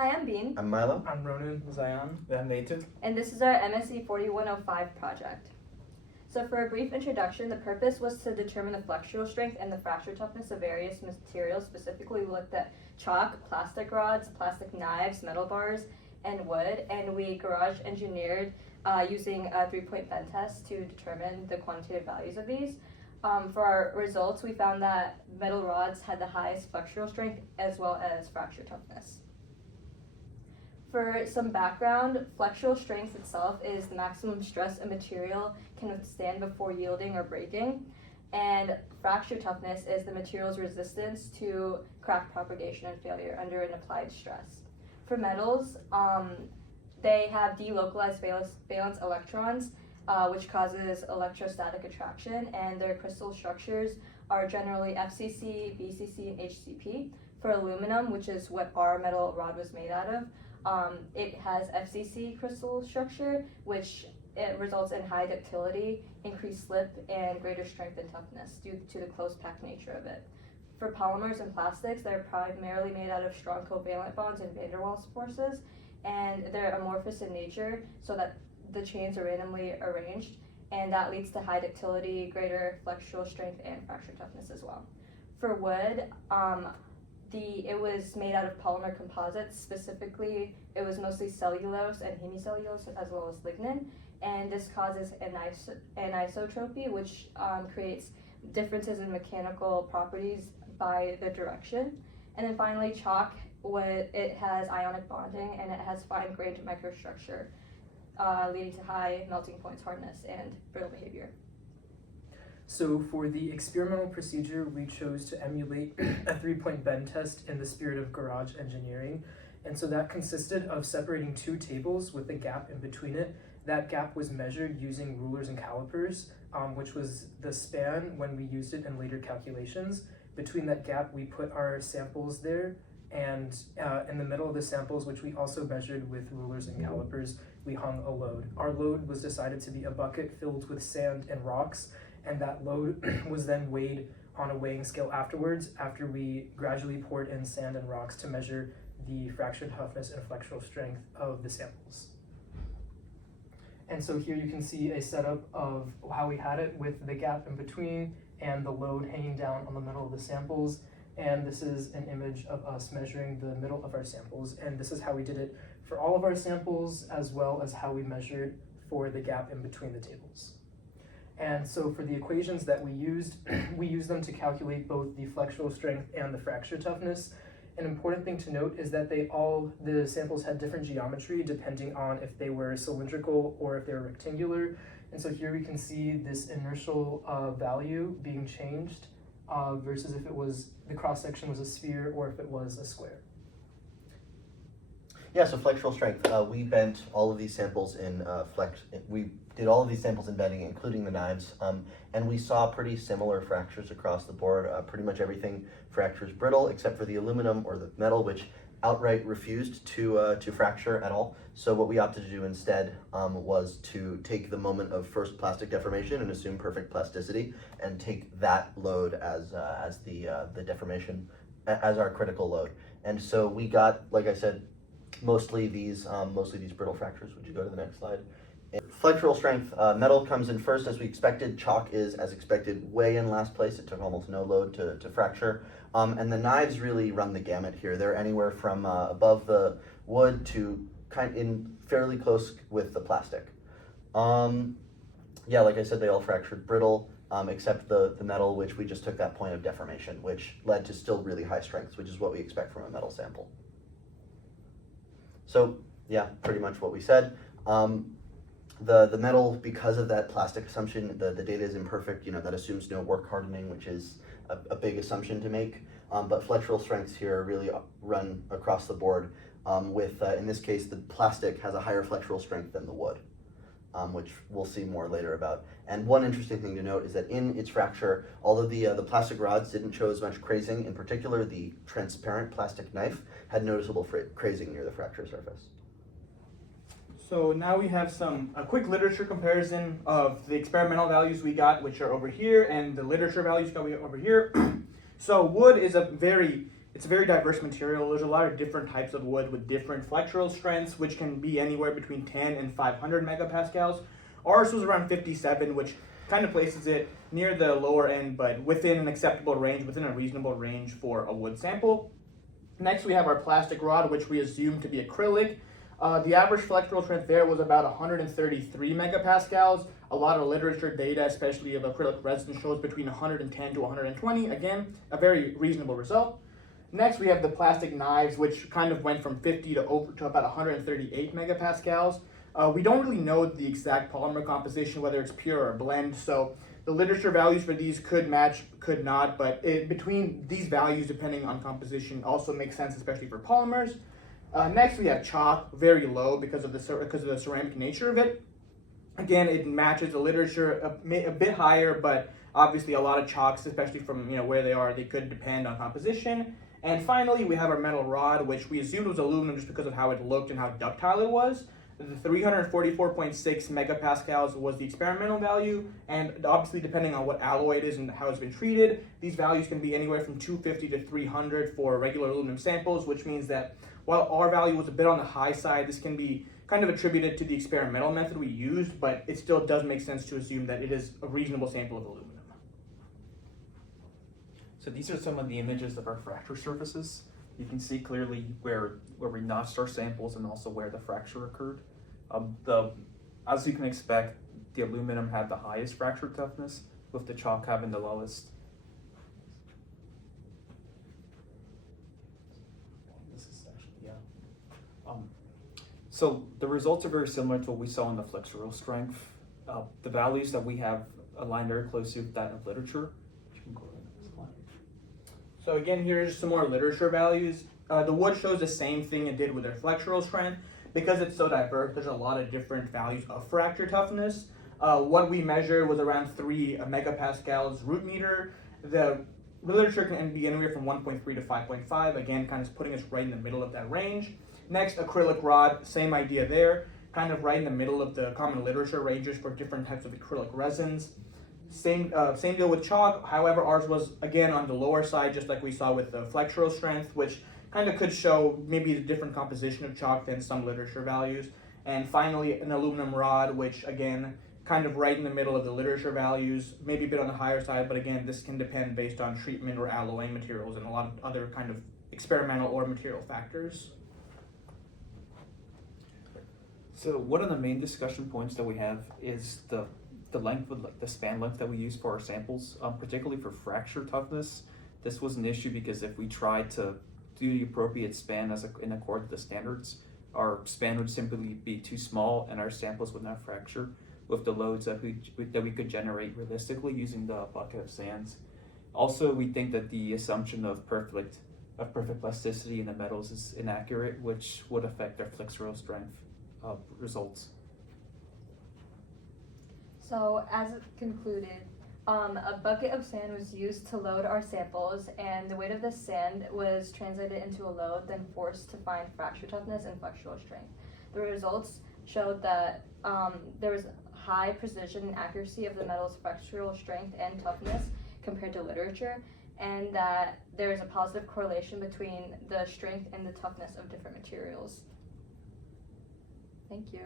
Hi, I'm Bean. I'm Milo. I'm Ronan. Zion. I'm Nathan. And this is our MSc 4105 project. So for a brief introduction, the purpose was to determine the flexural strength and the fracture toughness of various materials. Specifically, we looked at chalk, plastic rods, plastic knives, metal bars, and wood, and we garage engineered using a 3-point bend test to determine the quantitative values of these. For our results, we found that metal rods had the highest flexural strength as well as fracture toughness. For some background, flexural strength itself is the maximum stress a material can withstand before yielding or breaking, and fracture toughness is the material's resistance to crack propagation and failure under an applied stress. For metals, they have delocalized valence electrons, which causes electrostatic attraction, and their crystal structures are generally FCC, BCC, and HCP. For aluminum, which is what our metal rod was made out of, it has FCC crystal structure, which it results in high ductility, increased slip, and greater strength and toughness due to the close-packed nature of it. For polymers and plastics, they're primarily made out of strong covalent bonds and van der Waals forces, and they're amorphous in nature so that the chains are randomly arranged, and that leads to high ductility, greater flexural strength, and fracture toughness as well. For wood, it was made out of polymer composites. Specifically, it was mostly cellulose and hemicellulose as well as lignin, and this causes anisotropy, which creates differences in mechanical properties by the direction. And then finally, chalk, it has ionic bonding and it has fine-grained microstructure, leading to high melting points, hardness, and brittle behavior. So for the experimental procedure, we chose to emulate a 3-point bend test in the spirit of garage engineering. And so that consisted of separating two tables with a gap in between it. That gap was measured using rulers and calipers, which was the span when we used it in later calculations. Between that gap, we put our samples there, and in the middle of the samples, which we also measured with rulers and calipers, we hung a load. Our load was decided to be a bucket filled with sand and rocks, and that load was then weighed on a weighing scale afterwards, after we gradually poured in sand and rocks to measure the fracture toughness and flexural strength of the samples. And so here you can see a setup of how we had it with the gap in between and the load hanging down on the middle of the samples. And this is an image of us measuring the middle of our samples. And this is how we did it for all of our samples, as well as how we measured for the gap in between the tables. And so for the equations that we used them to calculate both the flexural strength and the fracture toughness. An important thing to note is that the samples had different geometry depending on if they were cylindrical or if they were rectangular. And so here we can see this inertial value being changed versus if it was, the cross-section was a sphere or if it was a square. Yeah, so flexural strength. We bent all of these samples in we did all of these samples in bending, including the knives, and we saw pretty similar fractures across the board. Pretty much everything fractures brittle, except for the aluminum or the metal, which outright refused to fracture at all. So what we opted to do instead was to take the moment of first plastic deformation and assume perfect plasticity, and take that load as the deformation as our critical load. And so we got, like I said, mostly these brittle fractures. Would you go to the next slide? Flexural strength, metal comes in first as we expected. Chalk is, as expected, way in last place. It took almost no load to fracture. And the knives really run the gamut here. They're anywhere from above the wood to in fairly close with the plastic. Yeah, like I said, they all fractured brittle, except the metal, which we just took that point of deformation, which led to still really high strengths, which is what we expect from a metal sample. So yeah, pretty much what we said. The metal, because of that plastic assumption, the data is imperfect. That assumes no work hardening, which is a big assumption to make. But flexural strengths here really run across the board. With in this case, the plastic has a higher flexural strength than the wood, which we'll see more later about. And one interesting thing to note is that in its fracture, all of the plastic rods didn't show as much crazing. In particular, the transparent plastic knife had noticeable crazing near the fracture surface. So now we have a quick literature comparison of the experimental values we got, which are over here, and the literature values that we got over here. So wood is a very it's a very diverse material. There's a lot of different types of wood with different flexural strengths, which can be anywhere between 10 and 500 megapascals. Ours was around 57, which kind of places it near the lower end, but within an acceptable range, within a reasonable range for a wood sample. Next, we have our plastic rod, which we assume to be acrylic. The average flexural strength there was about 133 megapascals. A lot of literature data, especially of acrylic resin, shows between 110 to 120. Again, a very reasonable result. Next, we have the plastic knives, which kind of went from 50 to about 138 megapascals. We don't really know the exact polymer composition, whether it's pure or blend, so the literature values for these could match, could not, but between these values, depending on composition, also makes sense, especially for polymers. Next, we have chalk, very low because of the ceramic nature of it. Again, it matches the literature a bit higher, but obviously a lot of chalks, especially from where they are, they could depend on composition. And finally, we have our metal rod, which we assumed was aluminum just because of how it looked and how ductile it was. The 344.6 megapascals was the experimental value, and obviously depending on what alloy it is and how it's been treated, these values can be anywhere from 250 to 300 for regular aluminum samples, which means that while our value was a bit on the high side, this can be kind of attributed to the experimental method we used, but it still does make sense to assume that it is a reasonable sample of aluminum. So these are some of the images of our fracture surfaces. You can see clearly where we notched our samples and also where the fracture occurred. As you can expect, the aluminum had the highest fracture toughness, with the chalk having the lowest. This is actually, so the results are very similar to what we saw in the flexural strength. The values that we have align very closely with that of literature. So again, here's some more literature values. The wood shows the same thing it did with their flexural strength. Because it's so diverse, there's a lot of different values of fracture toughness. What we measured was around 3 megapascals root meter. The literature can be anywhere from 1.3 to 5.5, again, kind of putting us right in the middle of that range. Next, acrylic rod, same idea there, kind of right in the middle of the common literature ranges for different types of acrylic resins. Same deal with chalk, however, ours was, again, on the lower side, just like we saw with the flexural strength, which kind of could show maybe the different composition of chalk than some literature values. And finally, an aluminum rod, which again, kind of right in the middle of the literature values, maybe a bit on the higher side, but again, this can depend based on treatment or alloying materials and a lot of other kind of experimental or material factors. So one of the main discussion points that we have is the length of the span length that we use for our samples, particularly for fracture toughness. This was an issue because if we tried to do the appropriate span in accord with the standards, our span would simply be too small and our samples would not fracture with the loads that we could generate realistically using the bucket of sands. Also, we think that the assumption of perfect plasticity in the metals is inaccurate, which would affect our flexural strength results. So as it concluded, a bucket of sand was used to load our samples, and the weight of the sand was translated into a load, then forced to find fracture toughness and flexural strength. The results showed that there was high precision and accuracy of the metal's flexural strength and toughness compared to literature, and that there is a positive correlation between the strength and the toughness of different materials. Thank you.